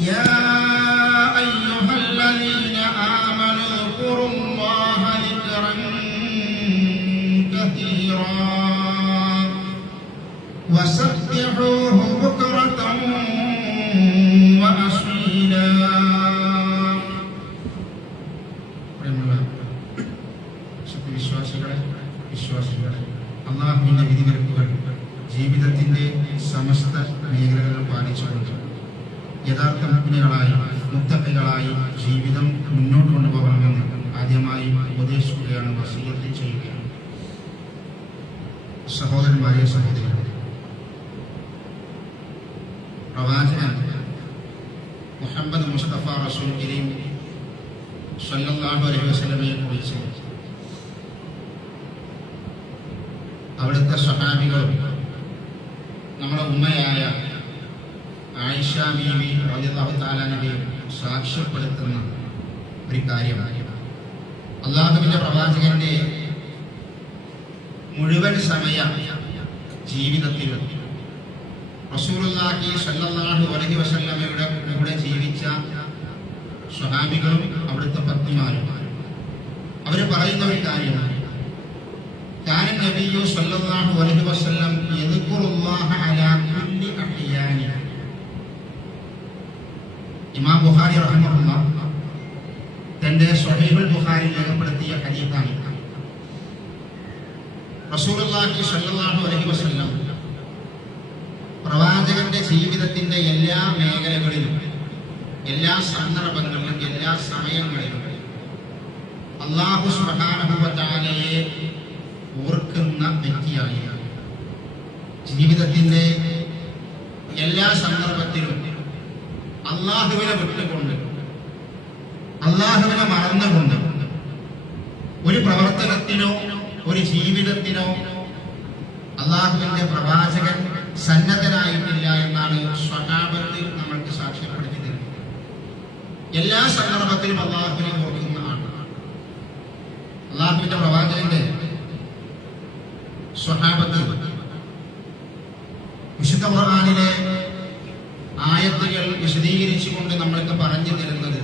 يا അവിടുത്തെ സ്വഹാബികളും നമ്മുടെ ഉമ്മയായ ആയിഷ ബീവി തആല സാക്ഷ്യപ്പെടുത്തുന്ന ഒരു കാര്യമാണ്. അള്ളാഹുവിന്റെ പ്രവാചകന്റെ മുഴുവൻ സമയ ജീവിതത്തിൽ റസൂലുള്ളാഹി സല്ലല്ലാഹു അലൈഹി വസല്ലമയുടെ കൂടെ ജീവിച്ച സ്വഹാബികളും അവിടുത്തെ പത്നിമാരും അവർ പറയുന്ന ഒരു കാര്യമാണ്. كان النبي صلى الله عليه وسلم يذكر الله على كل أحيانه ഇമാം ബുഖാരി റഹ്മഹുല്ല തന്റെ സ്വഹീഹുൽ ബുഖാരി രേഖപ്പെടുത്തിയ ഹദീസാണ് റസൂലുള്ളാഹി സ്വല്ലല്ലാഹു അലൈഹി വസല്ലം പ്രവാചകന്റെ ജീവിതത്തിന്റെ എല്ലാ മേഖലകളിലും എല്ലാ സന്ദർഭങ്ങളിലും എല്ലാ സമയങ്ങളിലും അള്ളാഹു സുബ്ഹാനഹുവതആലയെ ഓർക്കുന്ന വ്യക്തിയായി. ജീവിതത്തിന്റെ എല്ലാ സന്ദർഭത്തിലും അള്ളാഹുവിനെ വിട്ടുകൊണ്ട് അള്ളാഹുവിനെ മറന്നുകൊണ്ട് ഒരു പ്രവർത്തനത്തിനോ ഒരു ജീവിതത്തിനോ അള്ളാഹുവിന്റെ പ്രവാചകൻ സന്നദ്ധനായിട്ടില്ല എന്നാണ് സ്വകാപത്തിൽ നമ്മൾക്ക് സാക്ഷ്യപ്പെടുത്തി തരുന്നത്. എല്ലാ സന്ദർഭത്തിലും അള്ളാഹുവിനെ ഓർക്കുന്ന ആണ് അള്ളാഹുവിന്റെ പ്രവാചകന്റെ സ്വഹാബത്ത്. വിശുദ്ധ ഖുർആനിലെ ആയത്തുകൾ വിശദീകരിച്ചുകൊണ്ട് നമ്മൾക്ക് പറഞ്ഞു തരുന്നത്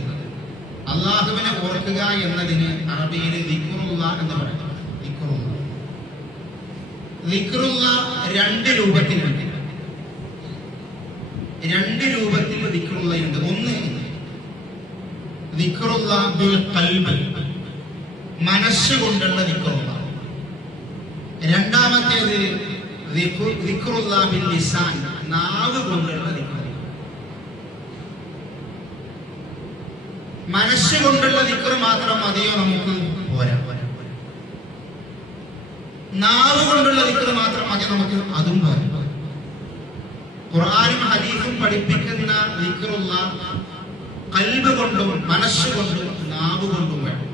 അള്ളാഹുവിനെ ഓർക്കുക എന്നതിന് അറബിയിൽ ദിക്കുറുള്ള എന്ന് പറയും ദിക്കുറുള്ള രണ്ട് രൂപത്തിലുണ്ട്. രണ്ട് രൂപത്തിൽ ദിക്റുള്ളയുണ്ട്. ഒന്ന് ദിക്കുറുള്ള മനസ്സുകൊണ്ടുള്ള ദിക്റുള്ള. രണ്ടാമത്തേത് ലിസാൻ. മനസ്സുകൊണ്ടുള്ള ദിക്റ് മാത്രം മതിയോ നമുക്ക്? പോരാ നാവ് കൊണ്ടുള്ള ദിക്റ് മാത്രം മതി നമുക്ക്? അതും പോരാ ഖുർആനും ഹദീഫും പഠിപ്പിക്കുന്ന ദിക്റുള്ള കൽബ് കൊണ്ടും മനസ്സുകൊണ്ടും നാവ് കൊണ്ടും വേണം.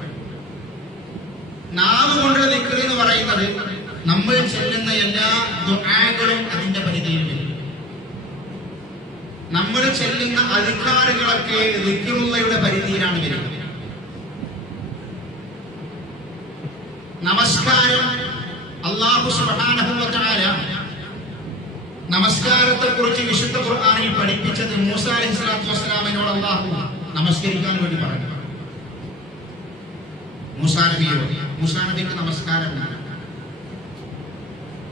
നാവ് കൊണ്ടുള്ള ദിക്റ് എന്ന് പറയുന്നത് നമ്മൾ ചെല്ലുന്ന എല്ലാ ദുആകളും അതിന്റെ പരിധിയിൽ വരും. നമ്മൾ ചെല്ലുന്ന അധികാരങ്ങളൊക്കെ ദിക്റുള്ളയുടെ പരിധിയിലാണ് വരുന്നത് നമസ്കാരം അള്ളാഹു തആല നമസ്കാരത്തെ കുറിച്ച് വിശുദ്ധ ഖുർആനിൽ പഠിപ്പിച്ചത് മൂസ അലൈഹി സ്വലാത്തു വസ്സലാമിനോട് അള്ളാഹു നമസ്കരിക്കാൻ വേണ്ടി പറഞ്ഞു. മൂസാ നബിക്ക് നമസ്കാരമുണ്ട്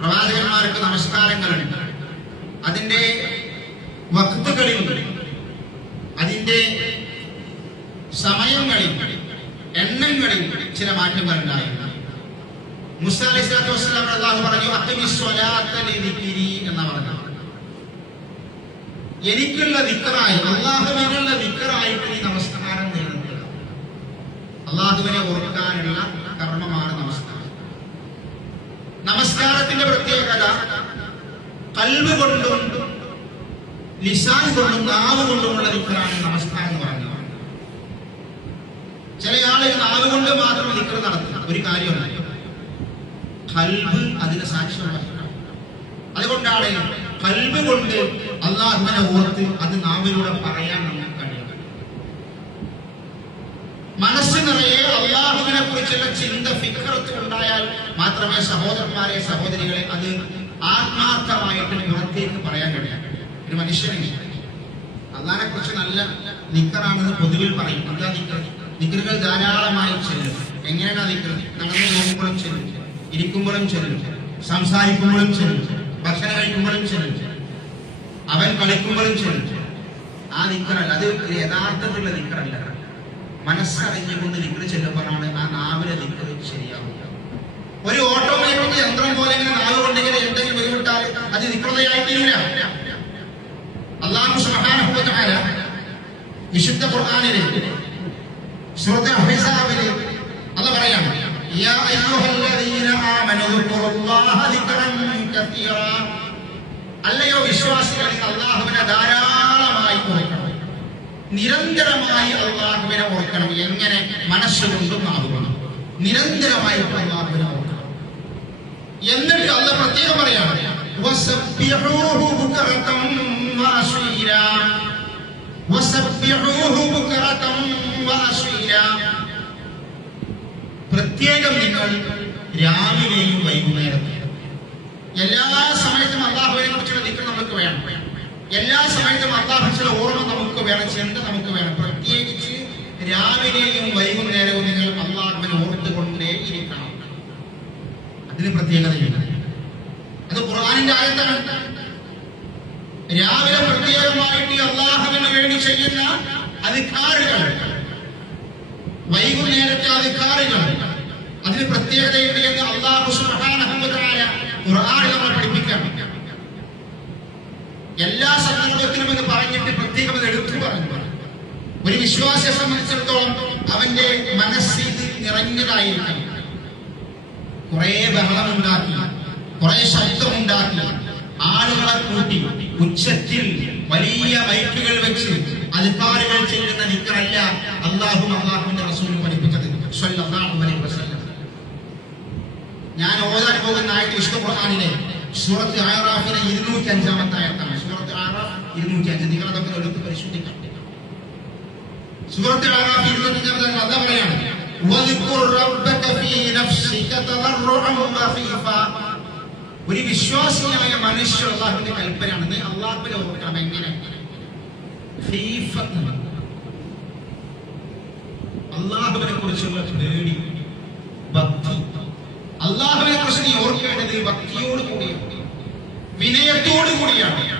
പ്രവാചകന്മാർക്ക് നമസ്കാരങ്ങളുണ്ട്. അതിന്റെ വക്തുകളിൽ അതിന്റെ സമയങ്ങളിൽ എണ്ണങ്ങളിൽ ചില മാറ്റങ്ങൾ ഉണ്ടായിരുന്നു മുസ അലൈഹി സ്വലാത്തു വസ്സലാം അള്ളാഹു പറഞ്ഞു അഖിമി സ്വലാത്ത എന്ന് പറഞ്ഞു എനിക്കുള്ള ദിക്കറായി അള്ളാഹുവിനുള്ള ദിക്കറായിട്ട് നീ നമസ്കാരം നേടുക. അള്ളാഹുവിനെ ഓർക്കാനുള്ള കർമ്മമാണ് നമസ്കാരം. നമസ്കാരത്തിന്റെ പ്രത്യേകത കൽവ് കൊണ്ടും ലിസാൻ കൊണ്ടും നാവ് കൊണ്ടുമുള്ള ദിക്കറാണ് നമസ്കാരം എന്ന് പറയുന്നത്. ചില ആളുകൾ നാവ് കൊണ്ട് മാത്രം ദിക്കർ നടത്തും. ഒരു കാര്യമല്ല കൽവ് അതിന് സാക്ഷ്യമാണ് അതുകൊണ്ടാണ് കൽവ് കൊണ്ട് അള്ളാഹുവിനെ ഓർത്ത് അത് നാവിലൂടെ പറയാൻ നമുക്ക് കഴിയണം മനസ്സ് നിറയെ അള്ളാഹുവിനെ കുറിച്ചുള്ള ചിന്ത ഫിക്രത്ത് ഉണ്ടായാൽ മാത്രമേ സഹോദരന്മാരെ സഹോദരികളെ അത് ആത്മാർത്ഥമായിട്ട് പുറത്തേക്ക് പറയാൻ കഴിയൂ. ഒരു മനുഷ്യന് അള്ളാഹിനെ കുറിച്ച് നല്ല നിക്കറാണെന്ന് പൊതുവിൽ പറയും. എന്താ നിക്കർ? നിക്കറുകൾ ധാരാളമായി ചെല്ലും. എങ്ങനെയാണ് നിക്കർ? നടന്നു നോക്കുമ്പോഴും ചെല്ലും. ഇരിക്കുമ്പോഴും ചെല്ലും. സംസാരിക്കുമ്പോഴും ചെല്ലും. ഭക്ഷണം കഴിക്കുമ്പോഴും ചെല്ലും. അവൻ കളിക്കുമ്പോഴും ചെല്ലും. ആ നിക്കറല്ല. അത് യഥാർത്ഥത്തിലുള്ള നിക്കറല്ല. മനസ്സറിഞ്ഞുകൊണ്ട് ലിക്വിഡ് ചെല്ലുമ്പോഴാണ് ആ നാവിലെ ലിക്വിഡ് ശരിയാവുക ഒരു ഓട്ടോമാറ്റിക് യന്ത്രം പോലെ ഇങ്ങനെ നാവ് കൊണ്ടിങ്ങനെ എന്തെങ്കിലും വൈകിട്ടാൽ അത് നിക്രതയായി തീരില്ല അള്ളാഹു തആല വിശുദ്ധ ഖുർആാനിലെ സൂറത്ത് അഹ്സാബിലെ അത് പറയാം അല്ലയോ വിശ്വാസികൾ അള്ളാഹുവിനെ ധാരാളമായി ഓർക്കണം നിരന്തരമായി അള്ളാഹുവിനെ ഓർക്കണം എങ്ങനെ മനസ്സുകൊണ്ടും നാവുകൊണ്ടും നിരന്തരമായി അള്ളാഹുവിനെ ഓർക്കണം. എന്നിട്ട് അല്ല പ്രത്യേകം പറയാണ് പ്രത്യേകം നിങ്ങൾ രാവിലെയും വൈകുന്നേരവും എല്ലാ സമയത്തും അള്ളാഹുവിനെ കുറിച്ചുള്ള ദിക്ർ നമുക്ക് വേണം. എല്ലാ സമയത്തും അള്ളാഹുവിന്റെ ഓർമ്മ നമുക്ക് വേണം ചിന്ത നമുക്ക് വേണം. പ്രത്യേകിച്ച് രാവിലെയും വൈകുന്നേരവും നിങ്ങൾ അള്ളാഹുവിനെ ഓർത്തുകൊണ്ടേ ഇരിക്കണം അതിന് പ്രത്യേകതയുണ്ട് അത് ഖുർആാനിന്റെ ആയത്താണ്. രാവിലെ പ്രത്യേകമായിട്ട് അള്ളാഹുവിന് വേണ്ടി ചെയ്യുന്ന അധികാരികൾ വൈകുന്നേരത്തെ അധികാരികൾ അതിന് പ്രത്യേകതയുണ്ട് എന്ന് അള്ളാഹു ഖുർആനിൽ നമ്മൾ എല്ലാ സന്ദർഭത്തിലും എന്ന് പറഞ്ഞിട്ട് പ്രത്യേകം എടുത്തു പറഞ്ഞു. ഒരു വിശ്വാസിയെ സംബന്ധിച്ചിടത്തോളം അവന്റെ മനസ്സിൽ നിറഞ്ഞതായിരിക്കണം. കുറെ ബഹളമുണ്ടാക്കി കുറെ ശബ്ദമുണ്ടാക്കി ആളുകളെ കൂട്ടി ഉച്ചത്തിൽ വലിയ മൈക്കുകൾ വെച്ച് അൽപ്പാറുകൾ ചെയ്യുന്ന നിക്കറല്ല അള്ളാഹും അള്ളാഹുവിന്റെ റസൂലും പഠിപ്പിച്ചത് ഞാൻ ഓതാൻ പോകുന്ന ആയിട്ട് ഖുർആനിലെ സൂറത്ത് ആറാഫിലെ ഇരുന്നൂറ്റി അഞ്ചാമത്തെ ആയത്താണ്. ഇരുന്നൂറ്റി അഞ്ച്. നിങ്ങൾ തമ്മിൽ എടുത്ത് പരിശോധിക്കാം. ഒരു വിശ്വാസിയായ മനുഷ്യ അള്ളാഹുവിന്റെ കൽപ്പനയാണ് അള്ളാഹുവിനെ ഓർക്കണം എങ്ങനെ? അള്ളാഹുവിനെ കുറിച്ചുള്ള പേടി ഭക്തി. അള്ളാഹുവിനെ കുറിച്ച് നീ ഓർക്കേണ്ടത് ഭക്തിയോട് കൂടിയാണ് വിനയത്തോടു കൂടിയാണ്.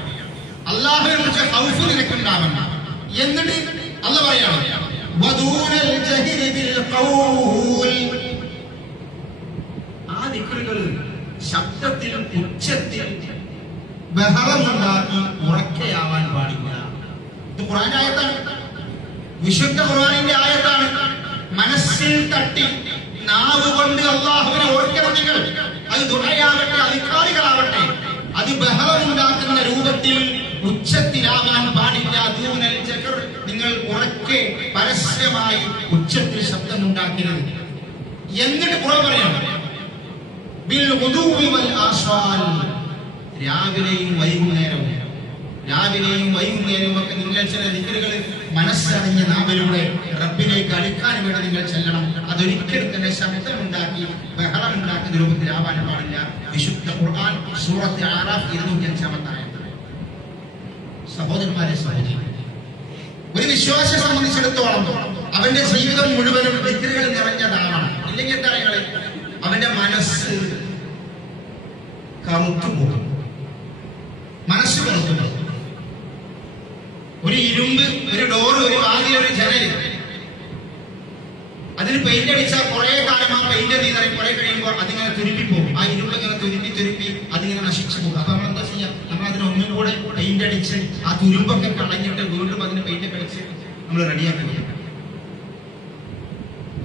അള്ളാഹുവിനെ കുറിച്ച് ഹൗഫ് നിനക്കുണ്ടാവണം എന്നിട്ട് അല്ല പറയാണ്. ആ ദിക്റുകൾ ശബ്ദത്തിൽ ഉച്ചത്തിൽ ബഹളമുണ്ടാക്കി ഉറക്കയാവാൻ പാടില്ല. ഇത് ഖുർആൻ ആയത്താണ്. വിശുദ്ധ ഖുറാനിന്റെ ആയത്താണ്. മനസ്സിൽ തട്ടി നാവ് കൊണ്ട് അള്ളാഹുവിനെ ഓർക്കണം നിങ്ങൾ. അത് ദുഃഖയാവട്ടെ അധികാരികളാവട്ടെ. അത് ബഹളമുണ്ടാക്കുന്ന രൂപത്തിൽ ഉച്ചത്തിലാവാൻ പാടില്ല. ദൂനൽ ജഹർ. നിങ്ങൾ ഉറക്കെ പരസ്യമായി ഉച്ചത്തിൽ ശബ്ദമുണ്ടാക്കരുത്. എന്നിട്ട് പുറം പറയാം. ബിൽ ഉദൂവി വൽ ആസ്വാൽ. രാവിലെയും വൈകുന്നേരവും. രാവിലെയും വൈകുന്നേരവും ഒക്കെ നിങ്ങൾ ചില ദിക്കറുകൾ മനസ്സറിഞ്ഞ നാവിലൂടെ റബ്ബിലേക്ക് അടുക്കാൻ വേണ്ടി നിങ്ങൾ ചെല്ലണം. അതൊരിക്കലും തന്നെ ശബ്ദമുണ്ടാക്കി ബഹളമുണ്ടാക്കുന്ന രൂപത്തിലാവാൻ പാടില്ല. വിശുദ്ധ ഖുർആൻ സൂറത്ത് ആറാഫ് ഇരുന്നൂറ്റി അഞ്ചാമത്തെ ആയത്ത് സഹോദരന്മാരെ സഹോദരി ഒരു വിശ്വാസിയെ സംബന്ധിച്ചിടത്തോളം അവന്റെ ജീവിതം മുഴുവനും ദിക്കറുകൾ നിറഞ്ഞതാണ് ഇല്ലെങ്കിൽ എന്താ അവന്റെ മനസ്സ് കറുത്തുപോകും മനസ്സ് കറുത്തുപോകും ഒരു ഇരുമ്പ് ഒരു ഡോറ് ഒരു വാതിൽ ഒരു ജനൽ. അതിന് പെയിന്റ് അടിച്ചാൽ കുറെ കാലം ആ പെയിന്റ് നീതറി കുറെ കഴിയുമ്പോൾ അതിങ്ങനെ തുരുമ്പി പോകും ആ ഇരുമ്പ് ഇങ്ങനെ തുരുമ്പി തുരുമ്പി അതിങ്ങനെ നശിച്ചു പോകും അപ്പൊ നമ്മൾ എന്താ ചെയ്യാ നമ്മൾ അതിന് ഒന്നും കൂടെ പെയിന്റ് അടിച്ച് ആ തുരുമ്പൊക്കെ കളഞ്ഞിട്ട് വീണ്ടും അതിന് പെയിന്റ് അടിച്ച് നമ്മൾ റെഡിയാക്കി.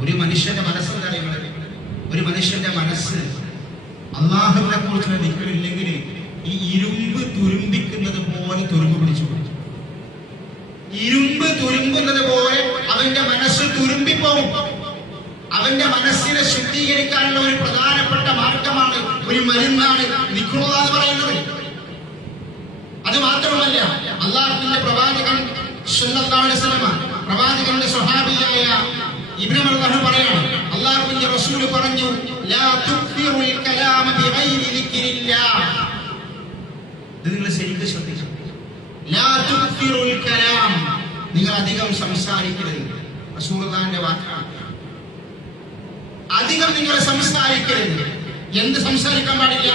ഒരു മനുഷ്യന്റെ മനസ്സ് ഒരു മനുഷ്യന്റെ മനസ്സ് അള്ളാഹുവിനെ കുറിച്ചുള്ള നിൽക്കലില്ലെങ്കിൽ ഈ ഇരുമ്പ് തുരുമ്പിക്കുന്നത് പോലെ തുരുമ്പ് പിടിച്ചു ഇരുമ്പ് തുരുമ്പുന്നത് പോലെ അവന്റെ മനസ്സ് തുരുമ്പിപ്പോവും അവന്റെ മനസ്സിനെ ശുദ്ധീകരിക്കാനുള്ള ഒരു പ്രധാനപ്പെട്ട മാർഗമാണ് ഒരു മരുന്നാണ് നിക്കുള്ള എന്ന് പറയുന്നത്. മാത്രമല്ല അള്ളാഹുവിന്റെ പ്രവാചകൻ പ്രവാചകന്റെ സ്വഹാബിയായ ഇബ്നു മർദഹ് പറയാണ് അള്ളാഹുവിന്റെ റസൂൽ പറഞ്ഞു ഇത് നിങ്ങൾ ശരിക്കും ശ്രദ്ധിച്ചു നിങ്ങൾ അധികം സംസാരിക്കരുത്. റസൂൽദാന്റെ വാക്കാണ് അധികം നിങ്ങൾ സംസാരിക്കരുത്. എന്ത് സംസാരിക്കാൻ പാടില്ല?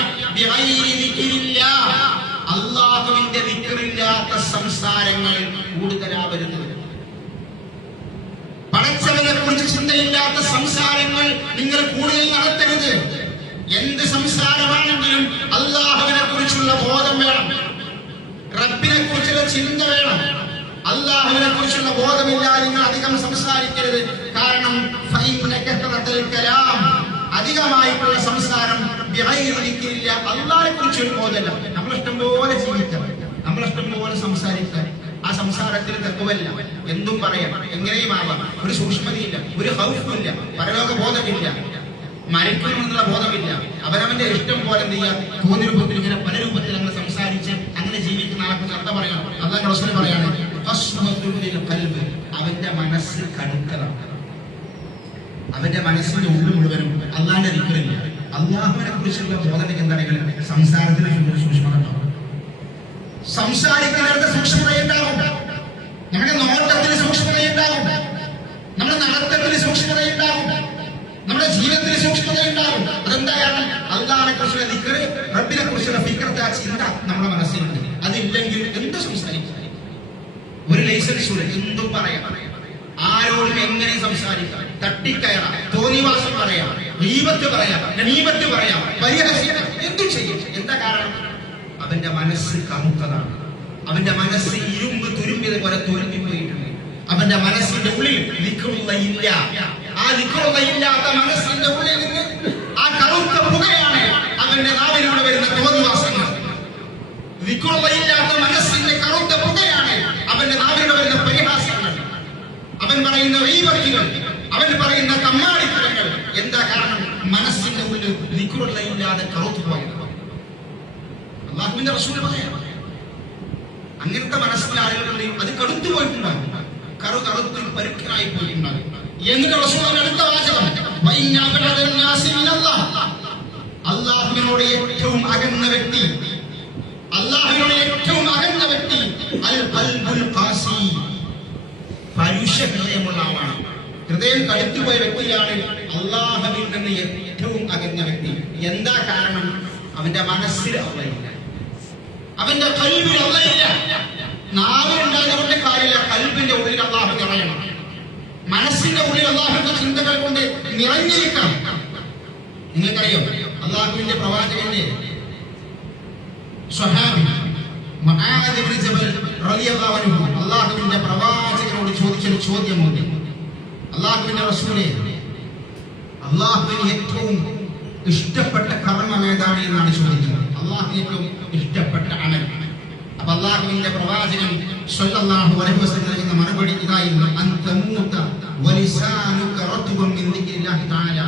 ചിന്തയില്ലാത്ത സംസാരങ്ങൾ നിങ്ങൾ കൂടുതൽ നടത്തരുത്. എന്ത് സംസാരമാണെങ്കിലും അള്ളാഹുവിനെ കുറിച്ചുള്ള ബോധം വേണം. റബ്ബിനെ കുറിച്ചുള്ള ചിന്ത വേണം. അള്ളാഹുവിനെ കുറിച്ചുള്ള ബോധമില്ല നിങ്ങൾ അധികം സംസാരിക്കരുത്. കാരണം. അധികമായിട്ടുള്ള സംസാരം അള്ളാഹിനെ കുറിച്ച് ഒരു ബോധമില്ല. നമ്മൾ ഇഷ്ടം പോലെ ജീവിക്കാം. നമ്മളിഷ്ടം പോലെ സംസാരിക്കാം. ആ സംസാരത്തിൽ തത്വമല്ല എന്തും പറയാം. എങ്ങനെയും ആവാം ഒരു സൂക്ഷ്മതയില്ല. ഒരു ഹൗഫില്ല പരലോക ബോധമില്ല മരിക്കണമെന്നുള്ള ബോധമില്ല. അവനവന്റെ ഇഷ്ടം പോലെ എന്ത് ചെയ്യാം? തോന്നിരൂപത്തിൽ ഇങ്ങനെ പല രൂപത്തിൽ അങ്ങനെ സംസാരിച്ച് അങ്ങനെ ജീവിക്കുന്ന ആൾക്ക് ചർത്ത പറയണം അതാ റസൂൽ പറയാണ്. അവന്റെ മനസ്സ് കടുക്കലാണ് അവന്റെ മനസ്സിന്റെ ഉള്ളിൽ മുഴുവനും അള്ളാന്റെ ദിക്കറില്ല അള്ളാഹുവിനെ കുറിച്ചുള്ള ബോധന എന്താണെങ്കിൽ സംസാരത്തിൽ സൂക്ഷ്മ സംസാരിക്കുന്നിടത്ത് സൂക്ഷ്മതയുണ്ടാകും. നമ്മുടെ നോട്ടത്തിൽ സൂക്ഷ്മതയുണ്ടാകും. നമ്മുടെ നടത്തത്തിൽ സൂക്ഷ്മതയുണ്ടാകും. നമ്മുടെ ജീവിതത്തിൽ സൂക്ഷ്മതയുണ്ടാകും. അതെന്തായാലും അള്ളാഹിനെ കുറിച്ചുള്ള ദിക്കറ് റബ്ബിനെ കുറിച്ചുള്ള ഫിക്രത്തെ ആ ചിന്ത നമ്മുടെ മനസ്സിലുണ്ട്. അതില്ലെങ്കിൽ എന്ത് സംസാരിക്കും? ഒരു ലൈസൻസ് ഇല്ല എന്തും പറയാം? ആരോടും എങ്ങനെ സംസാരിക്കാം? തട്ടിക്കയറാം. തോന്നിവാസം പറയാം. നീപത്ത് പറയാം. നീപത്ത് പറയാം. പരിഹസിക്കാം. എന്തും ചെയ്യും. എന്താ കാരണം? അവന്റെ മനസ്സ് കറുത്തതാണ്. അവന്റെ മനസ്സ് ഇരുമ്പ് തുരുമ്പിയത് പോലെ തുരുമ്പി പോയിട്ടുണ്ട് അവന്റെ മനസ്സിന്റെ ഉള്ളിൽ നിൽക്കുന്ന ഇല്ല. ആ നിൽക്കുന്ന ഇല്ലാത്ത മനസ്സിന്റെ ഉള്ളിൽ നിന്ന് ആ കറുത്ത പുകയാണ് അവന്റെ നാവിലൂടെ വരുന്ന തോന്നിവാസങ്ങൾ ഇല്ലാത്ത മനസ്സിന്റെ കറുത്ത പുകയാണ് അവന്റെ നാവിലൂടെ വരുന്ന പരിഹാസങ്ങൾ. അവൻ പറയുന്ന വൈവക്തികൾ അവൻ പറയുന്ന കമ്മാടിത്തരങ്ങൾ എന്താ കാരണം മനസ്സിന്റെ ഉള്ളിൽ നിക്കുറയില്ലാതെ കറുത്തു പോയത് അള്ളാഹുവിന്റെ റസൂൽ പറയാം അങ്ങനത്തെ മനസ്സിലെ ആളുകളുടെ അത് കടുത്തു പോയിട്ടുണ്ടാകും. കറു കറുത്തിൽ പരുക്കനായി പോയിട്ടുണ്ടാകും. എന്നിട്ട് റസൂലിന്റെ അടുത്ത വാചകം "വഇന്ന അബ്ഗദ നാസി അള്ളാഹുവിനോട് ഏറ്റവും അകന്ന വ്യക്തി അള്ളാഹുവിനോട് ഏറ്റവും അകന്ന വ്യക്തി അൽ ഖൽബുൽ ഖാസി. പരുഷ ഹൃദയമുള്ള ആളാണ്. ഹൃദയം കടുത്തുപോയ വ്യക്തിയാണ് അള്ളാഹുവിൽ നിന്ന് ഏറ്റവും അകന്ന വ്യക്തി. എന്താ കാരണം? അവന്റെ മനസ്സിൽ അള്ളയില്ല അവന്റെ കൽവിൽ അള്ളയില്ല. നാവിലുണ്ടായതുകൊണ്ട് കാര്യമില്ല. കൽവിന്റെ ഉള്ളിൽ അള്ളാഹു നിറയണം. മനസ്സിന്റെ ഉള്ളിൽ അള്ളാഹുന്റെ ചിന്തകൾ കൊണ്ട് നിറഞ്ഞിരിക്കണം. നിങ്ങൾക്കറിയോ? അള്ളാഹുവിന്റെ പ്രവാചകന്റെ സ്വഹാബി അള്ളാഹുവിന്റെ പ്രവാചകനോട് ചോദിച്ചൊരു ചോദ്യമുണ്ട്. അള്ളാഹുവിന്റെ റസൂലെ അള്ളാഹുവിന് ഏറ്റവും ഇഷ്ടപ്പെട്ട കർമ്മം ഏതാണ് എന്നാണ് ചോദിക്കുന്നത്? അള്ളാഹുവിന് ഏറ്റവും ഇഷ്ടപ്പെട്ട അമൽ. അപ്പൊ അള്ളാഹുവിന്റെ പ്രവാചകൻ സ്വല്ലല്ലാഹു അലൈഹി വസല്ലം നൽകുന്ന മറുപടി ഇതായിരുന്നു അന്തമൂത്ത തമൂത വലിസാനുക റത്ബൻ മിൻ ദിക്രില്ലാഹി തആല.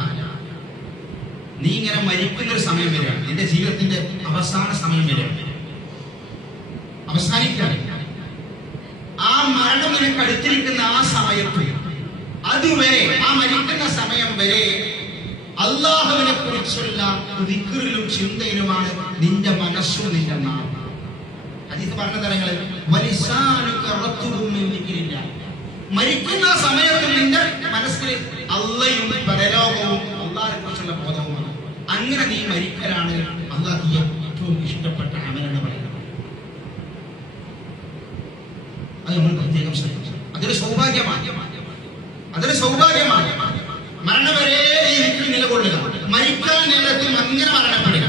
നീ ഇങ്ങനെ മരിക്കുന്ന ഒരു സമയം വരെയാണ് നിന്റെ ജീവിതത്തിന്റെ അവസാന സമയം വരെയാണ് അവസാനിക്കാൻ ആ മരണം നിനക്ക് അടുത്തിരിക്കുന്ന ആ സമയത്ത് അതുവരെ ആ മരിക്കുന്ന സമയം വരെ അള്ളാഹുവിനെ കുറിച്ചുള്ള ദിക്കറിലും ചിന്തയിലുമാണ് നിന്റെ മനസ്സും നിന്റെ നാവും. ഹദീസ് പറഞ്ഞ തരങ്ങൾ മരിക്കുന്ന സമയത്ത് നിന്റെ മനസ്സിൽ അള്ളയും പരലോകവും അള്ളാഹിനെ കുറിച്ചുള്ള ബോധവുമാണ്. അങ്ങനെ നീ മരിക്കലാണ് അള്ളാഹ് ഏറ്റവും ഇഷ്ടപ്പെട്ട അമലെന്ന് പറയുന്നത്. അത് നമ്മൾ പ്രത്യേകം ശ്രദ്ധിച്ചു അതൊരു സൗഭാഗ്യമാണ്. അതൊരു സൗഭാഗ്യമാണ്. മരണം വരെ മരിക്കാൻ നേരത്തും അങ്ങനെ മരണപ്പെടുക.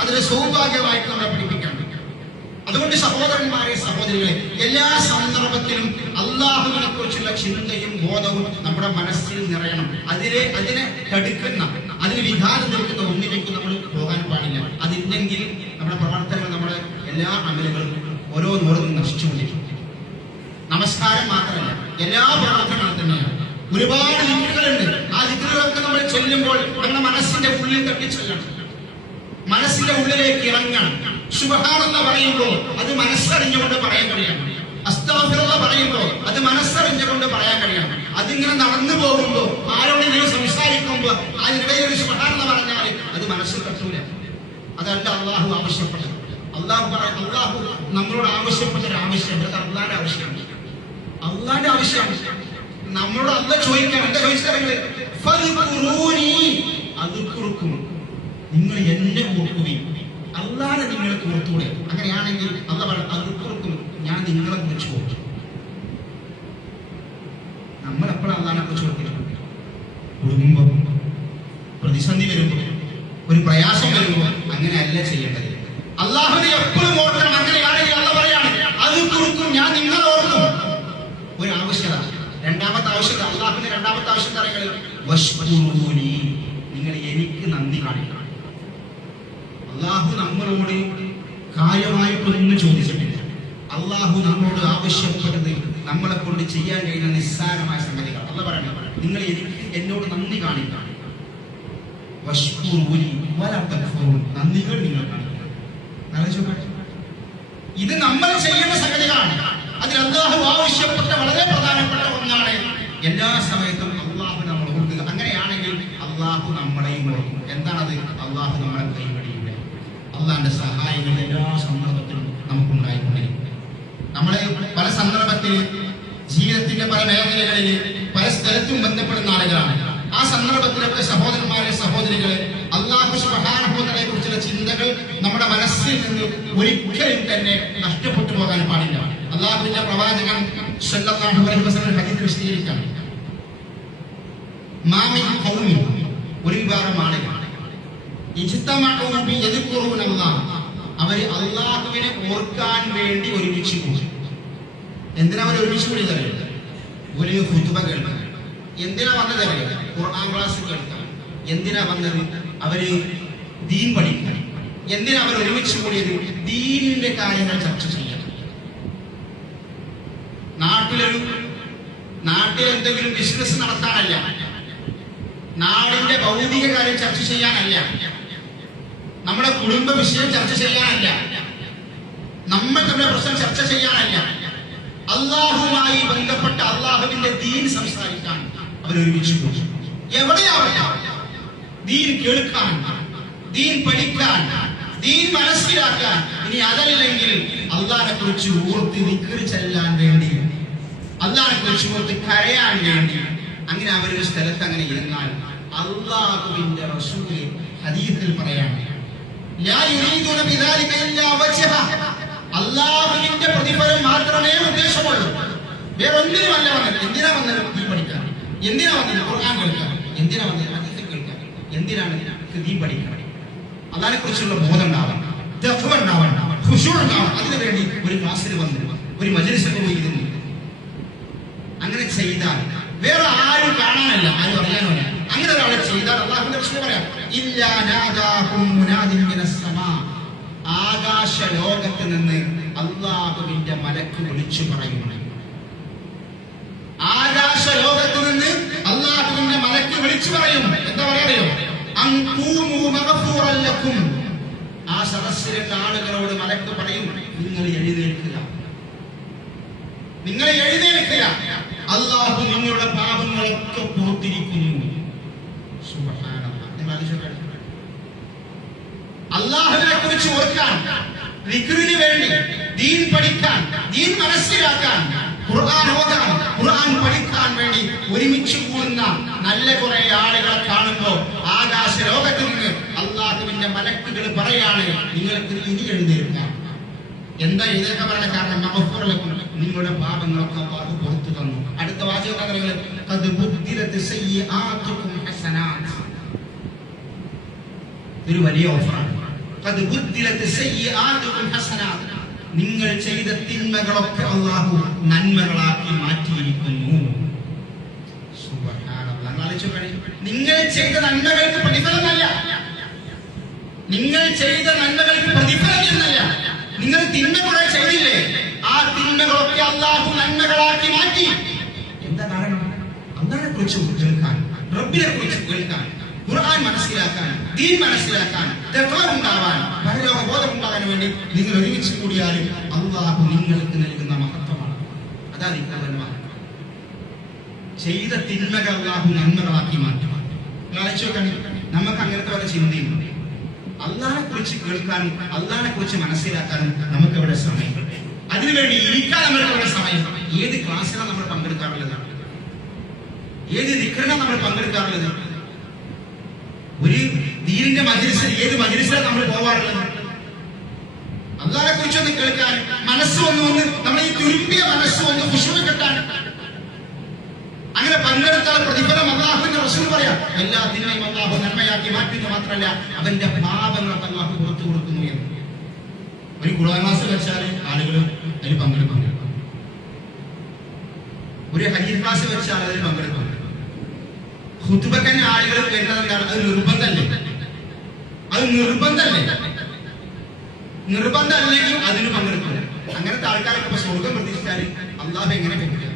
അതൊരു സൗഭാഗ്യമായിട്ട് നമ്മളെ പഠിപ്പിക്കണം അതുകൊണ്ട് സഹോദരന്മാരെ സഹോദരികളെ എല്ലാ സന്ദർഭത്തിലും അള്ളാഹുവിനെ കുറിച്ചുള്ള ചിന്തയും ബോധവും നമ്മുടെ മനസ്സിൽ നിറയണം. അതിനെ അതിനെ തടുക്കുന്ന അതിന് വിധാനം നിൽക്കുന്ന ഒന്നിലേക്ക് നമ്മൾ പോകാൻ പാടില്ല. അതില്ലെങ്കിൽ നമ്മുടെ പ്രവർത്തനങ്ങൾ നമ്മുടെ എല്ലാ അമലുകളും ഓരോന്നോരോന്നും നശിച്ചുകൊണ്ടിരിക്കും. നമസ്കാരം മാത്രമല്ല എല്ലാ പ്രവർത്തനങ്ങളും തന്നെയാണ്. ഒരുപാട് ദിക്കുകളുണ്ട് ആ ദിക്കുകളൊക്കെ നമ്മൾ ചൊല്ലുമ്പോൾ നമ്മുടെ മനസ്സിന്റെ ഉള്ളിൽ തട്ടി ചൊല്ലണം. മനസ്സിന്റെ ഉള്ളിലേക്ക് ഇറങ്ങണം. സുബഹാണെന്ന് പറയുമ്പോൾ അത് മനസ്സറിഞ്ഞുകൊണ്ട് പറയാൻ കഴിയണം. അസ്താഫിറുള്ള പറയുമ്പോൾ അത് മനസ്സറിഞ്ഞുകൊണ്ട് പറയാൻ കഴിയണം. അതിങ്ങനെ നടന്നു പോകുമ്പോൾ ആരോടെങ്കിലും സംസാരിക്കുമ്പോൾ അതിനിടയിൽ ഒരു സുബഹാണെന്ന് പറഞ്ഞാൽ അത് മനസ്സിൽ തട്ടൂല. അതല്ല അള്ളാഹു ആവശ്യപ്പെട്ടത്. അള്ളാഹു പറയുന്നത് അള്ളാഹു നമ്മളോട് ആവശ്യപ്പെട്ട ഒരു ആവശ്യം അത് അള്ളാന്റെ ആവശ്യമാണ് അള്ളാന്റെ ആവശ്യമാണ്. നമ്മളോട് അല്ല ചോദിക്കാൻ എന്താ ചോദിച്ചറിയില്ലേ അത് കുറുക്കും. നിങ്ങൾ എന്നെ ഓർക്കുകയും അല്ലാതെ നിങ്ങളെ ഓർത്തൂടെ അങ്ങനെയാണെങ്കിൽ അല്ല പറയും ഞാൻ നിങ്ങളെ കുറിച്ച് ഓർക്കും നമ്മൾ എപ്പോഴാണ് അള്ളാനെ കുറിച്ച് ഓർക്കുന്നത് കുടുംബം. പ്രതിസന്ധി വരുമ്പോൾ ഒരു പ്രയാസം വരുമ്പോൾ അങ്ങനെയല്ല ചെയ്യേണ്ടത്. അള്ളാഹുവിനെ എപ്പോഴും ഓർക്കണം. നിങ്ങൾ എനിക്ക് നന്ദി കാണിക്കണം അള്ളാഹു നമ്മളോട് കാര്യമായിട്ടൊന്നും ചോദിച്ചിട്ടില്ല. അള്ളാഹു നമ്മളോട് ആവശ്യപ്പെട്ടത് നമ്മളെ കൊണ്ട് ചെയ്യാൻ കഴിയുന്ന നിസ്സാരമായ സംഗതികൾ അല്ല പറയണ നിങ്ങൾ എനിക്ക് എന്നോട് നന്ദി തക്ഫുറൂൻ. നന്ദികൾ നിങ്ങൾ നോക്കട്ടെ. ഇത് നമ്മൾ ചെയ്യേണ്ട സംഗതികളാണ്. അതിൽ അള്ളാഹു ആവശ്യപ്പെട്ട വളരെ പ്രധാനപ്പെട്ട ഒന്നാണ്. എല്ലാ സമയത്തും അള്ളാഹു നമ്മൾ ഓർക്കുക അങ്ങനെയാണെങ്കിൽ അള്ളാഹു നമ്മളെയും ഓർക്കും എന്താണത്? അള്ളാഹു നമ്മളെ കൈവടിയില്ല അള്ളാഹിന്റെ സഹായങ്ങൾ എല്ലാ സന്ദർഭത്തിലും നമുക്കുണ്ടായിക്കൊണ്ടിരിക്കും. നമ്മളെ പല സന്ദർഭത്തിൽ ജീവിതത്തിന്റെ പല മേഖലകളിൽ പല സ്ഥലത്തും ബന്ധപ്പെടുന്ന ആളുകളാണ്. ആ സന്ദർഭത്തിലൊക്കെ സഹോദരന്മാരെ സഹോദരികളെ അള്ളാഹു സുബഹാനുഭവങ്ങളെ കുറിച്ചുള്ള ചിന്തകൾ നമ്മുടെ മനസ്സിൽ നിന്ന് ഒരിക്കലും തന്നെ നഷ്ടപ്പെട്ടു പോകാൻ പാടില്ല. അള്ളാഹുവിന്റെ പ്രവാചകൻ ഹദീസ് വിശദീകരിക്കാം മാമിൻ ഖൗമി ഒരു വിഭാഗം ആളുകൾ അവർ അള്ളാഹുവിനെ ഓർക്കാൻ വേണ്ടി ഒരുമിച്ച് കൂടി. എന്തിനാ അവർ ഒരുമിച്ച് കൂടി അറിയോ? ഒരു ഹുതുബ കേൾക്കാൻ എന്തിനാ വന്നത്? ഖുർആൻ ക്ലാസ് കേൾക്കാൻ എന്തിനാ വന്നത്? അവർ ദീൻ പഠിക്കാൻ. എന്തിനാ അവർ ഒരുമിച്ച് കൂടിയത്? ദീനിന്റെ കാര്യങ്ങൾ ചർച്ച ചെയ്യാൻ. നാട്ടിലൊരു നാട്ടിൽ എന്തെങ്കിലും ബിസിനസ് നടത്താനല്ല. നാടിന്റെ ഭൗതിക കാര്യം ചർച്ച ചെയ്യാനല്ല. നമ്മുടെ കുടുംബ വിഷയം ചർച്ച ചെയ്യാനല്ല. നമ്മൾ നമ്മുടെ പ്രശ്നം ചർച്ച ചെയ്യാനല്ല. അള്ളാഹുമായി ബന്ധപ്പെട്ട അള്ളാഹുവിന്റെ ദീൻ സംസാരിക്കാൻ അവർ ഒരുമിച്ച് പോയി എവിടെയാവില്ല ദീൻ കേൾക്കാൻ ദീൻ പഠിക്കാൻ ദീൻ മനസ്സിലാക്കാൻ. ഇനി അതല്ലെങ്കിൽ അള്ളാഹിനെ കുറിച്ച് ഓർത്ത് വിക്കറി ചെല്ലാൻ വേണ്ടി അള്ളാഹിനെ കുറിച്ച് ഓർത്ത് കരയാൻ വേണ്ടി അങ്ങനെ അവരൊരു സ്ഥലത്ത് അങ്ങനെ ഇരുന്നാൽ അള്ളാഹുവിന്റെ റസൂൽ ഹദീസിൽ പറയാണ് അള്ളാഹുവിന്റെ പ്രതിഫലം മാത്രമേ ഉദ്ദേശമുള്ളൂ. വേറെ ഒന്നിനുമല്ല വന്നത്. എന്തിനാ വന്നത്? ദീൻ പഠിക്കാൻ എന്തിനാ വന്നത്? ഖുർആൻ കേൾക്കാൻ എന്തിനാ വന്നത്? ഹദീസ് കേൾക്കാൻ എന്തിനാണ് ദീൻ പഠിക്കാൻ അള്ളാഹിനെ കുറിച്ചുള്ള ബോധം ഉണ്ടാവണം ദഫ് ഉണ്ടാവണം ഖുഷു ഉണ്ടാവണം അതിനു വേണ്ടി ഒരു ക്ലാസ്സിൽ വന്നിരുന്നു ഒരു മജലിസിൽ പോയി ഇരുന്ന്. അങ്ങനെ ചെയ്താൽ വേറെ ആരും കാണാനല്ല ആരും അറിയാനല്ല അങ്ങനെ ഒരാളെ ചെയ്താൽ അള്ളാഹുവിന്റെ റസൂൽ പറയാം ആകാശ ലോകത്ത് നിന്ന് അള്ളാഹുവിന്റെ മലക്ക് വിളിച്ചു പറയുന്നു. ആകാശ ലോകത്ത് നിന്ന് അള്ളാഹുവിന്റെ മലക്ക് വിളിച്ചു പറയും. എന്താ പറയാറിയോ അങ്കൂമൂറല്ലക്കും ആ സദസ്സിലുള്ള ആളുകളോട് മലക്ക് പറയും നിങ്ങൾ എഴുന്നേൽക്കുക. നിങ്ങൾ എഴുന്നേൽക്കുക. നിങ്ങൾ നോക്കണം. അള്ളാഹുവിനെ കുറിച്ച് ഓർക്കാൻ വിക്രിന് വേണ്ടി ദീൻ പഠിക്കാൻ ദീൻ മനസ്സിലാക്കാൻ ഖുർആൻ ഓതാൻ ഖുർആൻ പഠിക്കാൻ വേണ്ടി ഒരുമിച്ച് കൂടുന്ന നല്ല കുറെ ആളുകളെ കാണുമ്പോൾ ആകാശ ലോകത്ത് നിന്ന് അള്ളാഹുവിന്റെ മലക്കുകൾ പറയാണ് നിങ്ങൾക്ക് ഇനി എഴുതിയിരുന്ന എന്താ ഇതൊക്കെ പറയാൻ കാരണം? മഗ്ഫൂറലക്കും നിങ്ങളുടെ പാപങ്ങളൊക്കെ അള്ളാഹു പുറത്തു തന്നു. അടുത്ത വാചകം എന്താ ഒരു വലിയ ഓഫറാണ്. നിങ്ങൾ ചെയ്ത തിന്മകളൊക്കെ അള്ളാഹു നന്മകളാക്കി മാറ്റിയിരിക്കുന്നു. നിങ്ങൾ ചെയ്ത നന്മകൾക്ക് പ്രതിഫലമല്ല. നിങ്ങൾ ചെയ്ത നന്മകൾക്ക് പ്രതിഫലം നിങ്ങൾ തിന്മ കുറെ ചെയ്തില്ലേ? ആ തിന്മകളൊക്കെ അള്ളാഹു നന്മകളാക്കി മാറ്റി. എന്താ കാരണം? അള്ളാഹിനെ കുറിച്ച് കേൾക്കാൻ റബ്ബിനെ കുറിച്ച് കേൾക്കാൻ ഖുർആൻ മനസ്സിലാക്കാൻ ദീൻ മനസ്സിലാക്കാൻ ഉണ്ടാവാൻ പരലോക ബോധം ഉണ്ടാകാൻ വേണ്ടി നിങ്ങൾ ഒരുമിച്ച് കൂടിയാലും അള്ളാഹു നിങ്ങൾക്ക് നൽകുന്ന മഹത്വമാണ്. അതാ നിങ്ങളുടെ മഹത്വം ചെയ്ത തിന്മകൾ അള്ളാഹു നന്മകളാക്കി മാറ്റും. നമുക്ക് അങ്ങനത്തെ പല ചിന്തയും അള്ളാഹെ കുറിച്ച് കേൾക്കാനും അള്ളാഹെ കുറിച്ച് മനസ്സിലാക്കാനും നമുക്ക് ഇവിടെ സമയം? അതിനുവേണ്ടി ഇരിക്കാൻ നമ്മൾക്ക് ഇവിടെ സമയം? ഏത് ക്ലാസ്സിലാണ് നമ്മൾ പങ്കെടുക്കാറുള്ളത്? ഏത് ദിക്കറിനാണ് നമ്മൾ പങ്കെടുക്കാറുള്ളത്? ഒരു ദീനിന്റെ മജിലിസിൽ ഏത് മജിലിസിലാണ് നമ്മൾ പോവാറുള്ളത്? അള്ളാഹിനെ കുറിച്ചൊന്ന് കേൾക്കാൻ മനസ്സ് ഒന്ന് ഒന്ന് നമ്മൾ ഈ തുരുമ്പിയ മനസ്സ് ഒന്ന് കുശുമ കെട്ടാൻ. അങ്ങനെ പങ്കെടുത്താൽ പ്രതിഫലം അള്ളാഹുവിന്റെ റസൂൽ പറയാം എല്ലാത്തിനെയും അള്ളാഹു നന്മയാക്കി മാറ്റുന്നു മാത്രമല്ല അവന്റെ പാപങ്ങൾ അള്ളാഹു പുറത്തു കൊടുക്കുന്നു എന്ന്. ഒരു ക്ലാസ് വെച്ചാൽ ആളുകൾ അതിൽ പങ്കെടുക്കും. ഒരു ഹരിഹാസ് വെച്ചാൽ അതിൽ പങ്കെടുക്കും. ഹുത്തുബക്കന്നെ ആളുകൾ വരുന്നത് എന്താണ്? അത് നിർബന്ധമല്ലേ അത് നിർബന്ധമല്ലേ നിർബന്ധമല്ലെങ്കിൽ അതിന് പങ്കെടുക്കില്ല. അങ്ങനത്തെ ആൾക്കാരൊക്കെ ഇപ്പൊ സ്വർഗം പ്രതീക്ഷിച്ചാൽ അള്ളാഹ് എങ്ങനെ പറ്റില്ല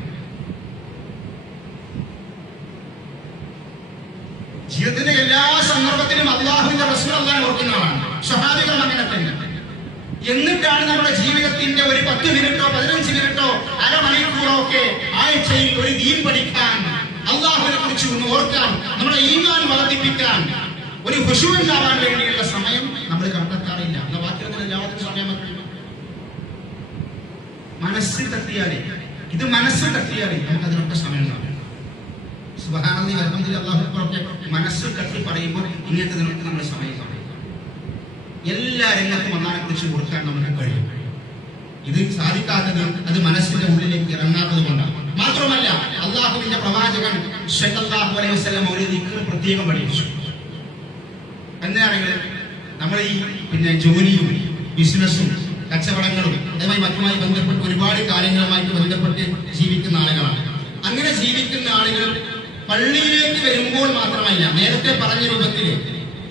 ജീവിതത്തിന്റെ എല്ലാ സന്ദർഭത്തിലും അള്ളാഹുവിന്റെ റസൂൽ അള്ളാഹ് ഓർക്കുന്നതാണ് സ്വഭാവികം അങ്ങനെ തന്നെ. എന്നിട്ടാണ് നമ്മുടെ ജീവിതത്തിന്റെ ഒരു പത്ത് മിനിറ്റോ പതിനഞ്ച് മിനിറ്റോ അരമണിക്കൂറോ ഒക്കെ ആഴ്ചയിൽ ഒരു ദീൻ പഠിക്കാൻ അള്ളാഹുവിനെ കുറിച്ച് ഒന്ന് ഓർക്കാൻ നമ്മുടെ ഈമാൻ വർദ്ധിപ്പിക്കാൻ ഒരു ഹുഷു ഉണ്ടാവാൻ വേണ്ടിയുള്ള സമയം നമ്മൾ കണ്ടെത്താറില്ല. എന്ന എല്ലാവർക്കും സമയം മനസ്സ് തട്ടിയാലേ. ഇത് മനസ്സിൽ തട്ടിയാലേ നമുക്ക് അതിനൊക്കെ സമയം മനസ്സിൽ തട്ടി പറയുമ്പോൾ ഇങ്ങനത്തെ നമുക്ക് നമ്മൾ സമയം സമയം എല്ലാ രംഗത്തും ഒന്നാനെ കുറിച്ച് ഓർക്കാൻ നമുക്ക് കഴിയും. ഇത് സാധിക്കാത്തത് അത് മനസ്സിന്റെ ഉള്ളിലേക്ക് ഇറങ്ങാത്തത് കൊണ്ടാണ്. മാത്രമല്ല അള്ളാഹുവിന്റെ പ്രവാചകൻ അലൈഹി ഒരു ദിക്കർ പ്രത്യേകം പഠിപ്പിച്ചു. എന്താണെങ്കിൽ നമ്മൾ ഈ പിന്നെ ജോലിയും ബിസിനസ്സും കച്ചവടങ്ങളും അതുമായി മറ്റുമായി ബന്ധപ്പെട്ട് ഒരുപാട് കാര്യങ്ങളുമായിട്ട് ബന്ധപ്പെട്ട് ജീവിക്കുന്ന ആളുകളാണ്. അങ്ങനെ ജീവിക്കുന്ന ആളുകൾ പള്ളിയിലേക്ക് വരുമ്പോൾ മാത്രമല്ല നേരത്തെ പറഞ്ഞ രൂപത്തിൽ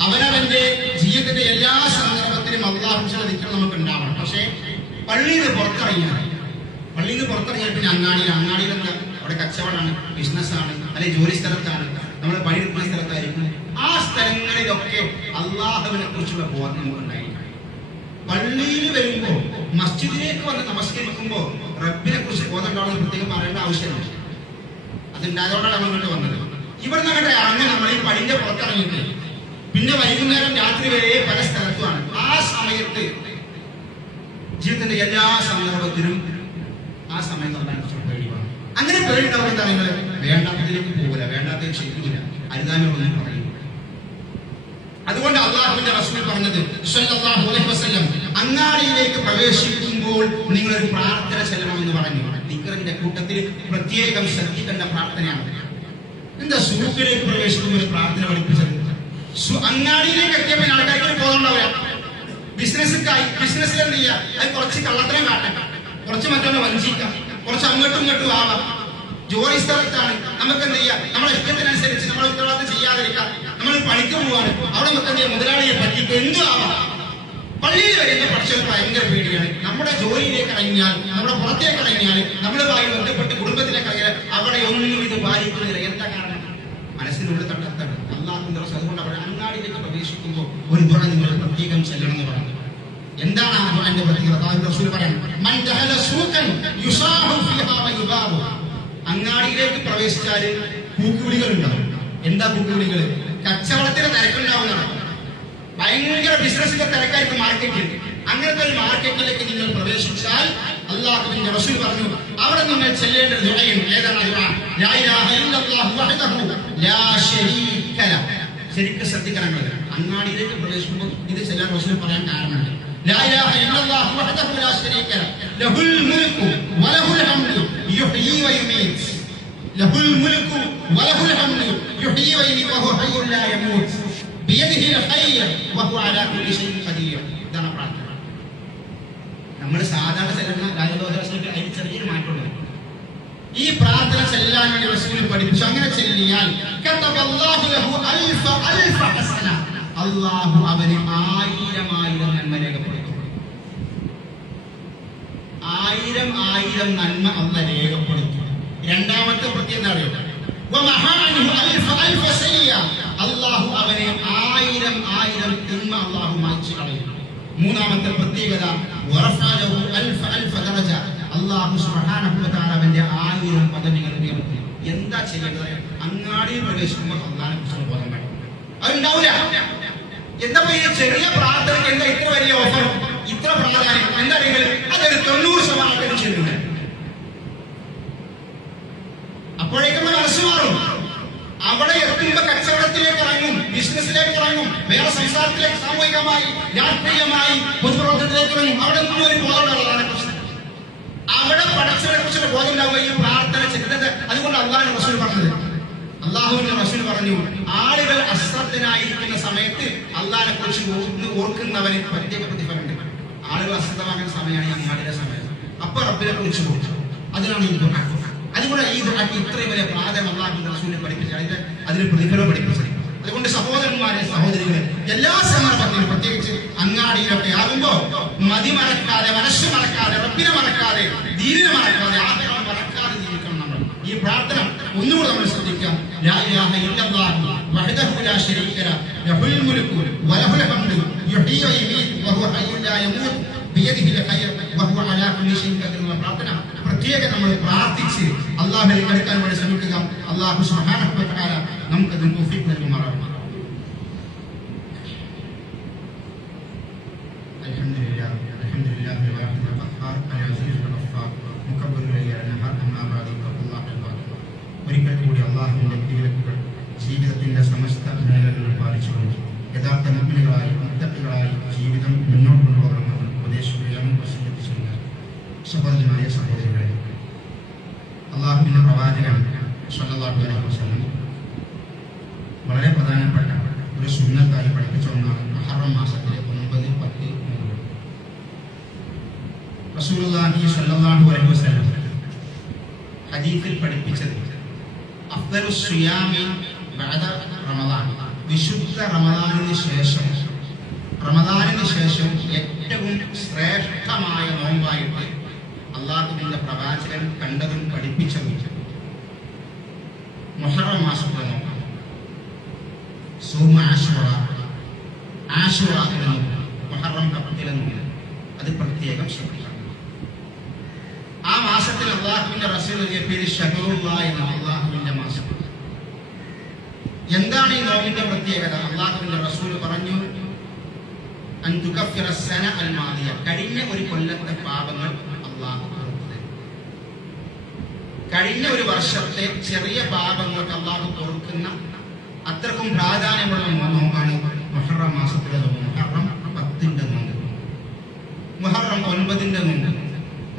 അവനവന്റെ ജീവിതത്തിന്റെ എല്ലാ സന്ദർഭത്തിലും അള്ളാഹു നിൽക്കണം നമുക്ക് ഉണ്ടാവണം പക്ഷേ പള്ളിയിൽ പുറത്തിറങ്ങിയാണ് പള്ളിയിൽ നിന്ന് പുറത്തിറങ്ങിയാൽ പിന്നെ അങ്ങാടിയിൽ നമ്മൾ അവിടെ കച്ചവടമാണ് ബിസിനസ്സാണ് അല്ലെങ്കിൽ ജോലി സ്ഥലത്താണ്. നമ്മൾ പണിയെടുക്കുന്ന സ്ഥലത്തായിരിക്കും. ആ സ്ഥലങ്ങളിലൊക്കെ അള്ളാഹുവിനെ കുറിച്ചുള്ള ബോധം നമുക്കുണ്ടായിരിക്കും. പള്ളിയിൽ വരുമ്പോ മസ്ജിദിലേക്ക് വന്ന് നമസ്കരിക്കുമ്പോൾ റബ്ബിനെ കുറിച്ച് ബോധം ഉണ്ടാവുന്ന പ്രത്യേകം പറയേണ്ട ആവശ്യമില്ല. അതുണ്ടായതുകൊണ്ടാണ് നമ്മൾ ഇങ്ങോട്ട് വന്നത്. ഇവിടെ അങ്ങോട്ട് ഇറങ്ങി നമ്മൾ ഈ പണിന്റെ പുറത്തിറങ്ങിയിട്ട് പിന്നെ വൈകുന്നേരം രാത്രി വരെ പല സ്ഥലത്തുമാണ് ആ സമയത്ത് ജീവിതത്തിന്റെ എല്ലാ സന്ദർഭത്തിലും ആ സമയം നമ്മളെ പേടി വേണം. അങ്ങനെ പേടിയുണ്ടാവും എന്താ നിങ്ങൾ വേണ്ടാത്തതിലേക്ക് പോകില്ല വേണ്ടാത്തതിന് ചെയ്യൂല അരുതാനൊന്നും പറയും. അതുകൊണ്ട് അള്ളാഹുവിന്റെ റസൂൽ പറഞ്ഞത് അങ്ങാടിയിലേക്ക് പ്രവേശിക്കുമ്പോൾ നിങ്ങൾ ഒരു പ്രാർത്ഥന ചെല്ലണമെന്ന് പറഞ്ഞു. ദിക്റിന്റെ കൂട്ടത്തിൽ പ്രത്യേകം ശ്രദ്ധിക്കേണ്ട പ്രാർത്ഥനയാണ്. എന്താ സൂക്കിലേക്ക് പ്രവേശിക്കുമ്പോൾ ഒരു പ്രാർത്ഥന പഠിപ്പിച്ചത്? അങ്ങാടിയിലേക്ക് എത്തിയപ്പോൾ ആൾക്കാർക്ക് ഉണ്ടാവില്ല. ബിസിനസ്സുകായി ബിസിനസ്സിൽ എന്ത് ചെയ്യുക അത് കുറച്ച് കള്ളത്തരം കാട്ടാം കുറച്ച് മറ്റൊന്ന് വഞ്ചിക്കാം. കുറച്ച് അങ്ങോട്ടും ഇങ്ങോട്ടും ആവാം. ജോലി സ്ഥലത്താണ്. നമുക്ക് എന്ത് ചെയ്യാം നമ്മളെ ഇഷ്ടത്തിനനുസരിച്ച് നമ്മൾ ഉത്തരവാദിത്തം ചെയ്യാതിരിക്കാം. നമ്മൾ പണിക്ക് പോവാണ്. അവിടെ നമുക്ക് എന്ത് ചെയ്യാം മുതലാളിയെ പറ്റിക്ക് എന്തും ആവാം. പള്ളിയിൽ വരുന്ന പഠിച്ചത് ഭയങ്കര പേടിയാണ്. നമ്മുടെ ജോലിയിലേക്ക് ഇറങ്ങിയാൽ നമ്മുടെ പുറത്തേക്ക് ഇറങ്ങിയാൽ നമ്മളുമായി ബന്ധപ്പെട്ട് കുടുംബത്തിലേക്ക് ഇറങ്ങിയാൽ അവിടെ ഒന്നും ഇത് ബാധിക്കുന്നില്ല. എന്താ കാരണം മനസ്സിനുള്ളിൽ തട്ടത്താണ് അള്ളാഹുന്റെ അതുകൊണ്ട് അവിടെ അങ്ങാടിയിലേക്ക് പ്രവേശിക്കുമ്പോൾ ഒരു ദുഃഖ നിങ്ങൾ പ്രത്യേകം ചെല്ലണം എന്ന് പറഞ്ഞു. എന്താണ് ആ ദുആന്റെ പ്രത്യേകത? റസൂൽ പറയാം അങ്ങാടിയിലേക്ക് പ്രവേശിച്ചാൽ കൂക്കുവിളികൾ ഉണ്ടാവും. എന്താ കൂക്കുവിളികൾ കച്ചവടത്തിന്റെ തിരക്കുണ്ടാവുന്നതാണ്. ഭയങ്കര ബിസിനസിന്റെ തിരക്കായിരിക്കും മാർക്കറ്റിൽ അങ്ങനത്തെ ഒരു മാർക്കറ്റിലേക്ക് നിങ്ങൾ പ്രവേശിച്ചാൽ അള്ളാഹുവിന്റെ റസൂൽ പറഞ്ഞു അവിടെ നിങ്ങൾ ചെല്ലേണ്ട ദുആയും ഏതാണ്. ശരിക്കും ശ്രദ്ധിക്കണം അങ്ങാടിയിലേക്ക് പ്രവേശിക്കുമ്പോൾ ഇത് ചെല്ലാൻ റസൂൽ പറയാൻ കാരണമുണ്ട്. ലാ ഇലാഹ ഇല്ലല്ലാഹു വഹ്ദഹു ലാ ശരീക ലഹ്. ലഹുൽ മുൽക്കു വലഹുൽ ഹംദു യുഹ്യി വയുമീത് ലഹുൽ മുൽക്കു വലഹുൽ ഹംദു യുഹ്യി വയുമീത് വഹുവ ഹയ്യുൻ ലാ യമൂത്ത് ബിയദിഹി الخير وهو على كل شيء قدير ഇതാണ് പ്രാർത്ഥന നമ്മൾ സാധാരണ ചെല്ലുന്ന രാജദോഷങ്ങൾക്ക് അതിന് ചെറിയൊരു മാറ്റമുണ്ട് ഈ പ്രാർത്ഥന ചെല്ലാൻ വേണ്ടി റസൂൽ പഠിപ്പിച്ചു അങ്ങനെ ചെല്ലിയാൽ കതബല്ലാഹു ലഹു അൽഫ അൽഫ ഹസന അല്ലാഹു അവരെ ആയിരം ആയിരം നന്മ രേഖപ്പെടുത്തും. ആയിരം ആയിരം നന്മ അല്ല രേഖപ്പെടുത്തും. രണ്ടാമത്തെ പ്രത്യേകത അള്ളാഹു അവനെ ആയിരം ആയിരം തിന്മ അള്ളാഹു മായ്ച്ചു കളയും മൂന്നാമത്തെ പ്രത്യേകത അവന്റെ ആയിരം പദവികൾ നിയമത്തിൽ എന്താ ചെയ്യേണ്ടത്? അങ്ങാടിയിൽ പ്രവേശിക്കുമ്പോൾ അള്ളാഹിനെ കുറിച്ചുള്ള ബോധം വേണം. അതുണ്ടാവില്ല എന്താ ഈ ചെറിയ പ്രാർത്ഥനയ്ക്ക് എന്താ ഇത്ര വലിയ ഓഫർ ഇത്ര പ്രാധാന്യം. എന്താണെങ്കിൽ അതൊരു തൊണ്ണൂറ് ശതമാനത്തിന് ചെയ്യുന്നുണ്ട്. അപ്പോഴേക്കും മനസ്സ് മാറും. അവിടെ എത്തുമ്പോ കച്ചവടത്തിലേക്ക് ഇറങ്ങും ബിസിനസ്സിലേക്ക് ഇറങ്ങും വേറെ സംസാരത്തിലേക്ക് സാമൂഹികമായി രാഷ്ട്രീയമായി പൊതുപ്രവർത്തനത്തിലേക്ക് ഇറങ്ങും. അവിടെ നിന്നും ഒരു ബോധമുള്ളതാണ് പ്രശ്നം. അവിടെ പടച്ചവനെ കുറിച്ചുള്ള ബോധം പ്രാർത്ഥന ചെയ്തത് അതുകൊണ്ട് അള്ളാഹു റസൂൽ പറഞ്ഞത്. അള്ളാഹുവിന്റെ റസൂൽ പറഞ്ഞു ആളുകൾ അശ്രദ്ധനായിരിക്കുന്ന സമയത്ത് അള്ളാഹിനെ കുറിച്ച് ഓർക്കുന്നവന് പ്രത്യേക പ്രതിഫലമുണ്ട്. ആളുകൾ അശ്രദ്ധമാകുന്ന സമയമാണ് ഞാൻ നാടിന്റെ സമയം. അപ്പൊ റബ്ബിനെ കുറിച്ച് ഓർക്കും അതിനാണ് ഈ ദുആ അതുകൊണ്ട് ഈ ദുഃഖം ഇത്രയും വലിയ പ്രാധാന്യം അള്ളാഹുവിന്റെ റസൂലിനെ പഠിപ്പിച്ച അതിന്റെ അതിന് പ്രതിഫലം പഠിപ്പിച്ചത് അതുകൊണ്ട് സഹോദരന്മാരെ സഹോദരികളെ എല്ലാ സന്ദർഭത്തിലും പ്രത്യേകിച്ച് അങ്ങാടിയിലൊക്കെ ആകുമ്പോ മതി മറക്കാതെ മനസ്സ് മറക്കാതെ റബ്ബിനെ മറക്കാതെ ദീനിനെ മറക്കാതെ ആഗ്രഹം മറക്കാതെ ജീവിക്കണം നമ്മൾ. ഈ പ്രാർത്ഥന ഒന്നുകൂടെ നമ്മൾ ശ്രദ്ധിക്കാം. പ്രാർത്ഥന. പ്രത്യേകം നമ്മൾ പ്രാർത്ഥിച്ച് അള്ളാഹുവിലേക്ക് അടുക്കാൻ വേണ്ടി ശ്രമിക്കുക. അള്ളാഹു തആല നമുക്ക് അതിന് അള്ളാഹുവിന്റെ വിധിവിലക്കുകൾ ജീവിതത്തിന്റെ സമസ്ത മേഖലകളിൽ പാലിച്ചുകൊണ്ട് യഥാർത്ഥ മുഗ്നികളായി മുത്തക്കുകളായി ജീവിതം മുന്നോട്ട് കൊണ്ടുപോകണമെന്ന് ഉപദേശിക്കുകയും പ്രസിദ്ധിച്ചിരുന്ന സഹോദരമായ സഹോദരികളെ. അള്ളാഹുവിന്റെ പ്രവാചകൻ സല്ലല്ലാഹു അലൈഹി വളരെ പ്രധാനപ്പെട്ട ഒരു സുന്നത്തായി പഠിപ്പിച്ച ഒന്നാണ് മഹറം മാസത്തിലെ ഒൻപത് പത്ത് മൂന്ന്. സ്വല്ലല്ലാഹു അലൈഹി വസല്ലം ഹദീസിൽ പഠിപ്പിച്ചത് റമദാൻ. വിശുദ്ധ റമദാനിന് ശേഷം റമദാനിന് ശേഷം ഏറ്റവും ശ്രേഷ്ഠമായ നോമ്പായിട്ട് അള്ളാഹുവിന്റെ പ്രവാചകൻ കണ്ടതും പഠിപ്പിച്ചതും മുഹറം മാസത്തെ നോമ്പാണ്. സൂമ ആശുറ ആശുറ എന്നും മുഹറം പത്തിലെന്നും അത് പ്രത്യേകം ശ്രദ്ധിക്കണം. ആ മാസത്തിൽ അള്ളാഹുവിന്റെ റസൂൽ ഷഹറുള്ള എന്ന മാസം എന്താണ് ഈ നോവിന്റെ പ്രത്യേകത? അള്ളാഹുവിന്റെ റസൂൽ പറഞ്ഞു കഴിഞ്ഞ ഒരു കൊല്ലത്തെ പാപങ്ങൾ അള്ളാഹു കഴിഞ്ഞ ഒരു വർഷത്തെ ചെറിയ പാപങ്ങൾക്ക് അള്ളാഹു പൊറുക്കുന്ന അത്രക്കും പ്രാധാന്യമുള്ള നോമ്പാണ് മുഹറം മാസത്തിലെ നോമ്പ് മുഹറം പത്തിന്റെ നോമ്പ് മുഹറം ഒൻപതിന്റെ നോമ്പ്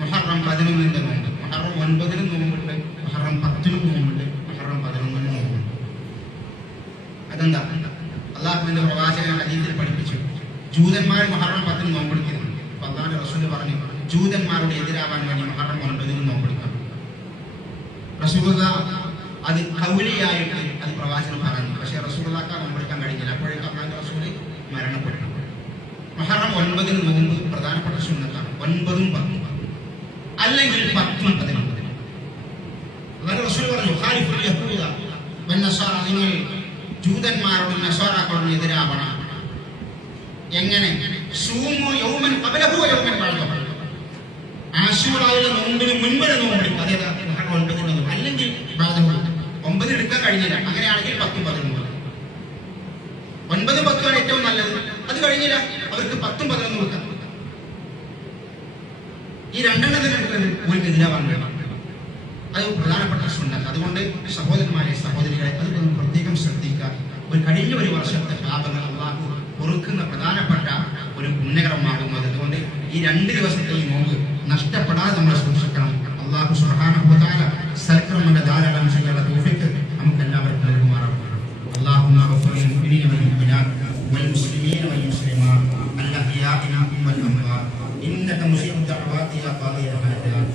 മുഹറം പതിനൊന്നിന്റെ നോമ്പ് മുഹറം ഒൻപതിനും നോമ്പുണ്ട് മുഹറം പത്തിനും നോമ്പുണ്ട് മുഹറം പതിനൊന്നിനും നോമ്പുണ്ട് അതെന്താ? അള്ളാഹുവിന്റെ പ്രവാചകൻ ഹദീസിൽ പഠിപ്പിച്ചു. ജൂതന്മാർ മഹറം പത്തിന് നോമ്പെടുക്കുന്നു. അപ്പൊ റസൂൽ പറഞ്ഞു ജൂതന്മാരുടെ എതിരാവാൻ വേണ്ടി മഹറം ഒൻപതിനും നോമ്പെടുക്കാം. റസൂല അത് കൗലിയായിട്ട് അത് പ്രവാചകൻ പറഞ്ഞു. പക്ഷെ റസൂലാക്ക നോമ്പെടുക്കാൻ കഴിഞ്ഞില്ല. അപ്പോഴേക്കും അള്ളാഹ് റസൂൽ മരണപ്പെട്ടു. മഹറം ഒൻപതിന് നോമ്പ് പ്രധാനപ്പെട്ട സുന്നത്താണ്. ഒൻപതും പത്തും. അല്ലെങ്കിൽ പത്തും പതിനൊമ്പതിനും റസൂൽ പറഞ്ഞു ജൂതന്മാരോടും നസോറാക്കളോടും എതിരാവണം. എങ്ങനെ? സൂമോ യൗമൻ യൗമൻ അല്ലെങ്കിൽ ഒമ്പത് എടുക്കാൻ കഴിഞ്ഞില്ല. അങ്ങനെയാണെങ്കിൽ പത്തും പതിനൊന്നും ഒൻപതും പത്തുമാണ് ഏറ്റവും നല്ലത്. അത് കഴിഞ്ഞില്ല. അവർക്ക് പത്തും പതിനൊന്നും വെക്കാം ഈ രണ്ടെണ്ണത്തിന് ഒരു എതിരാവാൻ വേണം. അത് പ്രധാനപ്പെട്ട സുന്നത്ത് അതുകൊണ്ട് സഹോദരന്മാരെ സഹോദരികളെ അത് ഒന്ന് പ്രത്യേകം ശ്രദ്ധിക്കുക ഒരു കഴിഞ്ഞ ഒരു വർഷത്തെ പാപങ്ങൾ അള്ളാഹു പൊറുക്കുന്ന പ്രധാനപ്പെട്ട ഒരു പുണ്യകരമാകുന്നത് അതുകൊണ്ട് ഈ രണ്ട് ദിവസത്തെ ഈ നോമ്പ് നഷ്ടപ്പെടാതെ നമ്മൾ സൂക്ഷിക്കണം അള്ളാഹു സുഹാനുഭവത്താല സൽക്രമങ്ങളുടെ ധാരാളം ചെയ്യാനുള്ള തോഫിക്ക് നമുക്ക് എല്ലാവർക്കും നൽകുമാറാവും اللهم اغفر للمؤمنين والمؤمنات والمسلمين والمسلمات الاحياء منهم والاموات انك مجيب الدعوات يا قاضي الحاجات